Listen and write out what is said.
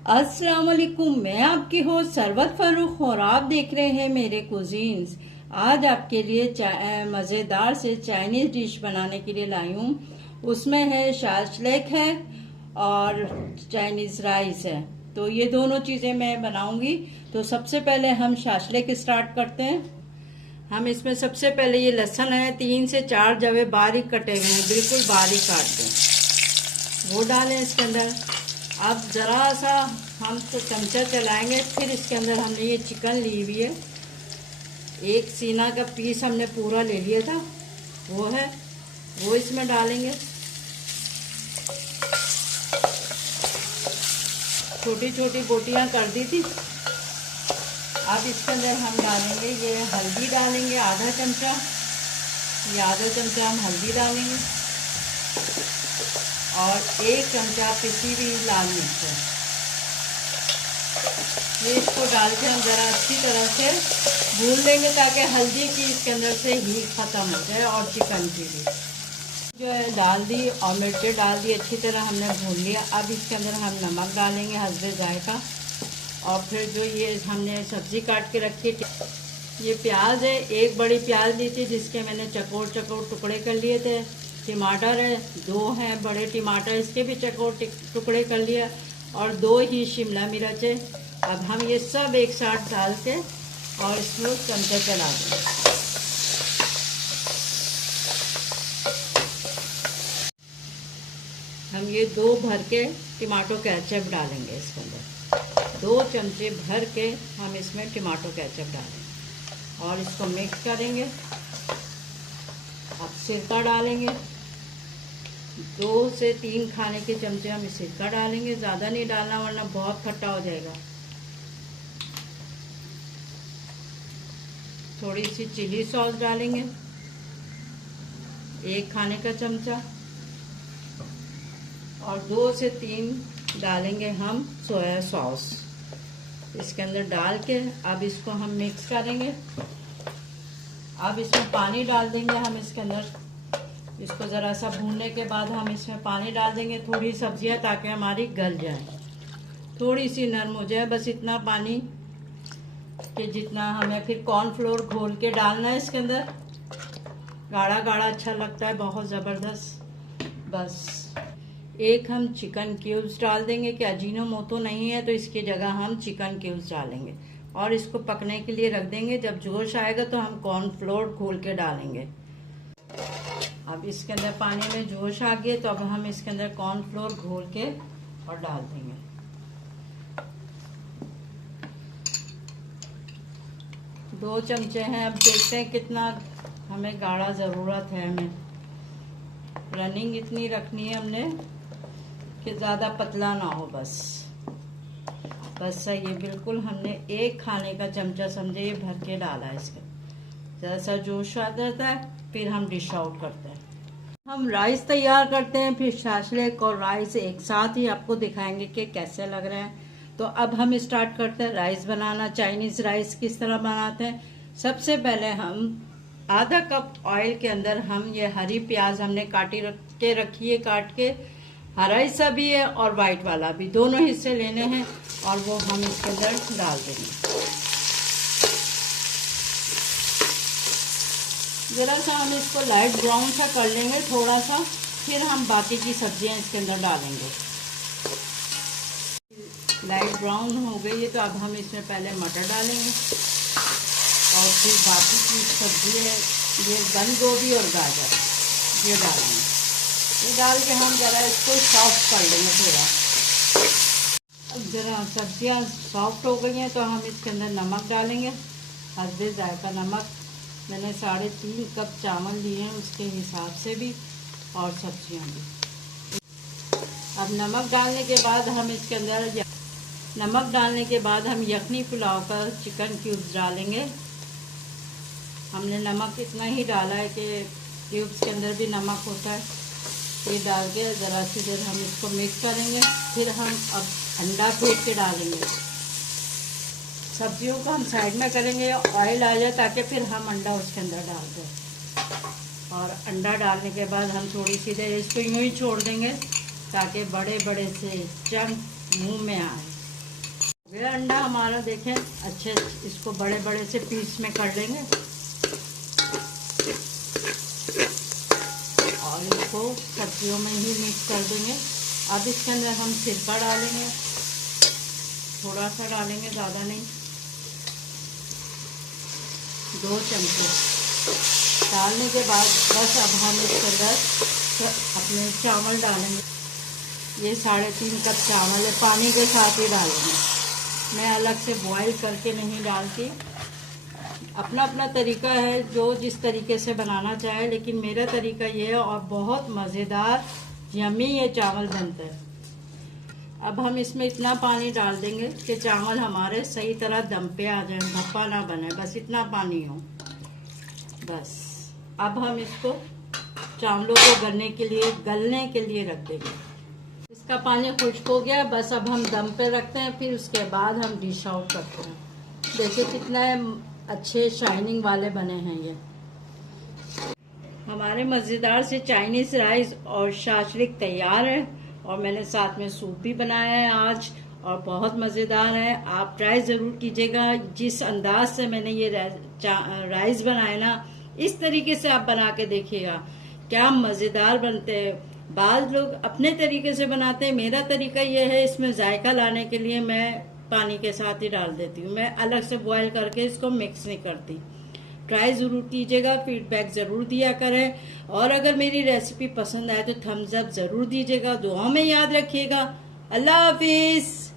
अस्सलाम वालेकुम। मैं आपकी होस्ट सरवत फरूख और आप देख रहे हैं मेरे कुजीन्स। आज आपके लिए मज़ेदार से चाइनीज़ डिश बनाने के लिए लाई हूँ। उसमें है शाशलेक है और चाइनीज़ राइस है। तो ये दोनों चीज़ें मैं बनाऊंगी। तो सबसे पहले हम शाशलेक स्टार्ट करते हैं। हम इसमें सबसे पहले ये लहसुन है 3 से 4 जवे बारीक कटे हुए हैं, बिल्कुल बारीक काट दें, वो डालें इसके अंदर। अब ज़रा सा हम तो चमचा चलाएंगे, फिर इसके अंदर हमने ये चिकन ली हुई है, एक सीना का पीस हमने पूरा ले लिया था, वो इसमें डालेंगे। छोटी छोटी बोटियां कर दी थी। अब इसके अंदर हम डालेंगे ये हल्दी डालेंगे, आधा चमचा, ये आधा चमचा हम हल्दी डालेंगे और 1 चमचा पिसी हुई लाल मिर्च है। ये इसको डाल के हम ज़रा अच्छी तरह से भून लेंगे ताकि हल्दी की इसके अंदर से हीट ख़त्म हो जाए और चिकन की भी जो है डाल दी और मिर्चें डाल दी, अच्छी तरह हमने भून लिया। अब इसके अंदर हम नमक डालेंगे हस्बे जायका, और फिर जो ये हमने सब्ज़ी काट के रखी, ये प्याज है, 1 बड़ी प्याज ली थी जिसके मैंने चकोर चकोर टुकड़े कर लिए थे। टमाटर है, 2 हैं बड़े टमाटर, इसके भी चकोर टुकड़े कर लिया, और 2 ही शिमला मिर्च है। अब हम ये सब एक साथ डाल के और इसमें चमचा चला देंगे। हम ये 2 भर के टमाटो केचप डालेंगे इसके अंदर, 2 चमचे भर के हम इसमें टमाटो केचप डालेंगे और इसको मिक्स करेंगे। अब सिरका डालेंगे, 2 से 3 खाने के चमचे हम सिरका डालेंगे, ज़्यादा नहीं डालना वरना बहुत खट्टा हो जाएगा। थोड़ी सी चिली सॉस डालेंगे, 1 खाने का चमचा, और 2 से 3 डालेंगे हम सोया सॉस इसके अंदर डाल के। अब इसको हम मिक्स करेंगे। अब इसमें पानी डाल देंगे हम इसके अंदर, इसको ज़रा सा भूनने के बाद हम इसमें पानी डाल देंगे, थोड़ी सब्जियां ताकि हमारी गल जाए, थोड़ी सी नरम हो जाए, बस इतना पानी कि जितना हमें फिर कॉर्नफ्लोर घोल के डालना है इसके अंदर। गाढ़ा गाढ़ा अच्छा लगता है, बहुत ज़बरदस्त। बस 1 हम चिकन क्यूब्स डाल देंगे कि अजीनोमोटो नहीं है तो इसकी जगह हम चिकन क्यूब्स डालेंगे और इसको पकने के लिए रख देंगे। जब जोश आएगा तो हम कॉर्नफ्लोर घोल के डालेंगे। अब इसके अंदर पानी में जोश आ गया तो अब हम इसके अंदर कॉर्नफ्लोर घोल के और डाल देंगे। दो चमचे हैं। अब देखते हैं कितना हमें गाढ़ा ज़रूरत है। हमें रनिंग इतनी रखनी है हमने कि ज़्यादा पतला ना हो, बस सही है बिल्कुल। हमने 1 खाने का चमचा समझे ये भर के डाला है इसके। जैसा जोश आ जाता है फिर हम डिश आउट करते हैं। हम राइस तैयार करते हैं, फिर शाशलेक और राइस एक साथ ही आपको दिखाएंगे कि कैसे लग रहे हैं। तो अब हम स्टार्ट करते हैं राइस बनाना। चाइनीज़ राइस किस तरह बनाते हैं। सबसे पहले हम आधा कप ऑयल के अंदर हम ये हरी प्याज हमने रखी है काट के, हरा हिस्सा भी है और वाइट वाला भी, दोनों हिस्से लेने हैं और वो हम इसके अंदर डाल देंगे। जरा सा हम इसको लाइट ब्राउन सा कर लेंगे थोड़ा सा, फिर हम बाकी की सब्जियां इसके अंदर डालेंगे। लाइट ब्राउन हो गई है तो अब हम इसमें पहले मटर डालेंगे और फिर बाकी की सब्जी है ये बंद गोभी और गाजर, ये डालेंगे। ये डाल के हम ज़रा इसको सॉफ्ट कर लेंगे थोड़ा। अब ज़रा सब्जियां सॉफ्ट हो गई हैं तो हम इसके अंदर नमक डालेंगे, हस्बे जायका नमक। मैंने 3.5 कप चावल लिए हैं उसके हिसाब से भी, और सब्जियां भी। अब नमक डालने के बाद हम इसके अंदर यखनी पुलाव का चिकन क्यूब्स डालेंगे। हमने नमक इतना ही डाला है कि क्यूब्स के अंदर भी नमक होता है। ये डाल के ज़रा सी देर हम इसको मिक्स करेंगे। फिर हम अब अंडा फेंट के डालेंगे। सब्जियों को हम साइड में करेंगे, ऑयल आ जाए ताकि फिर हम अंडा उसके अंदर डाल दें। और अंडा डालने के बाद हम थोड़ी सी देर इसको यूँ ही छोड़ देंगे ताकि बड़े बड़े से चंक मुंह में आए। ये अंडा हमारा देखें अच्छे, इसको बड़े बड़े से पीस में कर लेंगे और इसको सब्जियों में ही मिक्स कर देंगे। अब इसके अंदर हम सिरका डालेंगे, थोड़ा सा डालेंगे, ज़्यादा नहीं, 2 चम्मच डालने के बाद बस अब हम इसके अंदर अपने चावल डालेंगे। ये 3.5 कप चावल है, पानी के साथ ही डालेंगे। मैं अलग से बॉईल करके नहीं डालती, अपना अपना तरीका है जो जिस तरीके से बनाना चाहे, लेकिन मेरा तरीका ये है और बहुत मज़ेदार यम्मी ये चावल बनते हैं। अब हम इसमें इतना पानी डाल देंगे कि चावल हमारे सही तरह दम पे आ जाए, भप्पा ना बने, बस इतना पानी हो बस। अब हम इसको चावलों को गलने के लिए रख देंगे। इसका पानी खुश्क हो गया, बस अब हम दम पे रखते हैं, फिर उसके बाद हम डिश आउट करते हैं। देखिए कितना अच्छे शाइनिंग वाले बने हैं ये हमारे मज़ेदार से चाइनीज़ राइस और शाशलिक तैयार है। और मैंने साथ में सूप भी बनाया है आज और बहुत मज़ेदार है। आप ट्राई ज़रूर कीजिएगा। जिस अंदाज से मैंने ये राइस बनाए ना, इस तरीके से आप बना के देखिएगा, क्या मज़ेदार बनते हैं। बाज़ लोग अपने तरीके से बनाते हैं, मेरा तरीका ये है, इसमें जायका लाने के लिए मैं पानी के साथ ही डाल देती हूँ, मैं अलग से बॉईल करके इसको मिक्स नहीं करती। ट्राई ज़रूर कीजिएगा, फीडबैक ज़रूर दिया करें और अगर मेरी रेसिपी पसंद आए तो थम्स अप ज़रूर दीजिएगा। दुआ में याद रखिएगा। अल्लाह हाफिज़।